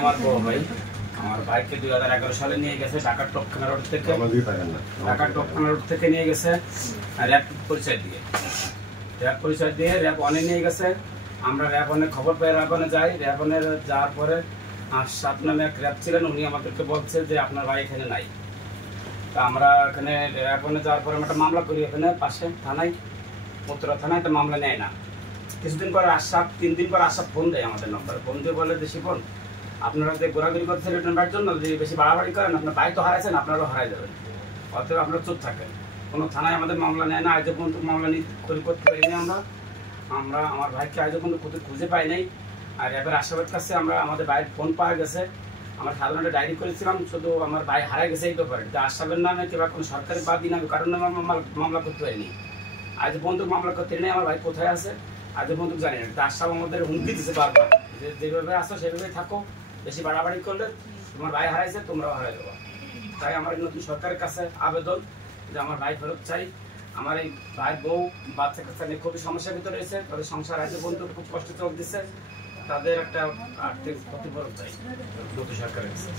আমার বড় ভাই আমার ভাইকে 2011 সালে নিয়ে গেছে ঢাকার টপখানা রোড থেকে নিয়ে গেছে র্যাব পরিচয় দিয়ে র্যাব ওয়ানে নিয়ে গেছে। আমরা র্যাব ওয়ানে খবর পেয়ে র্যাব ওয়ানে যাই। র্যাব ওয়ানে যাওয়ার পরে আশরাফ নামে এক র্যাব ছিলেন, উনি আমাদেরকে বলছে যে আপনার ভাই এখানে নাই। তা আমরা এখানে র্যাব ওয়ানে যাওয়ার পরে আমরা একটা মামলা করি, এখানে পাশে থানায়, উত্তরা থানায়। একটা মামলা নেয় না। কিছুদিন পরে আশরাফ 3 দিন পর আশরাফ ফোন দেয় আমাদের নম্বরে। ফোন দিয়ে বলে যে শিপন, আপনারা যে ঘোরাঘুরি করতেছেন এটার জন্য যদি বেশি বাড়াবাড়ি করেন, আপনার ভাই তো হারাইছেন, আপনারাও হারাই যাবেন। অতএব আপনারা চুপ থাকেন, কোনো থানায় আমাদের মামলা নেয় না। আজ পর্যন্ত মামলা করতে পারিনি আমরা আমার ভাইকে আজ পর্যন্ত খুঁজে পাই নাই। আর এবার আশরাফের কাছে আমাদের ভাইয়ের ফোন পাওয়া গেছে। আমরা সাধারণত ডায়েরি করেছিলাম, শুধু আমার ভাই হারাই গেছে এই ব্যাপারে। আশরাফের নামে কিংবা কোনো সরকারি বাদী নামে কারণ নামে মামলা করতে পারিনি। আজ পর্যন্ত মামলা করতে নেই। আমার ভাই কোথায় আছে আজ পর্যন্ত জানি না। আশরাফ আমাদের হুমকি দিচ্ছে বারবার যে যেভাবে আসো সেভাবেই থাকো, বেশি বাড়াবাড়ি করলে তোমার ভাই হারাইছে, তোমরাও হারাই দেবো। তাই আমার নতুন সরকারের কাছে আবেদন যে আমার ভাই ফেরত চাই। আমার এই ভাই বউ বাচ্চা কাচ্চা নিয়ে খুবই সমস্যার ভিতরে রয়েছে, তাদের সংসার আজ পর্যন্ত খুব কষ্ট চলতেছে। তাদের একটা আর্থিক ক্ষতিপূরণ চাই নতুন সরকারের কাছে।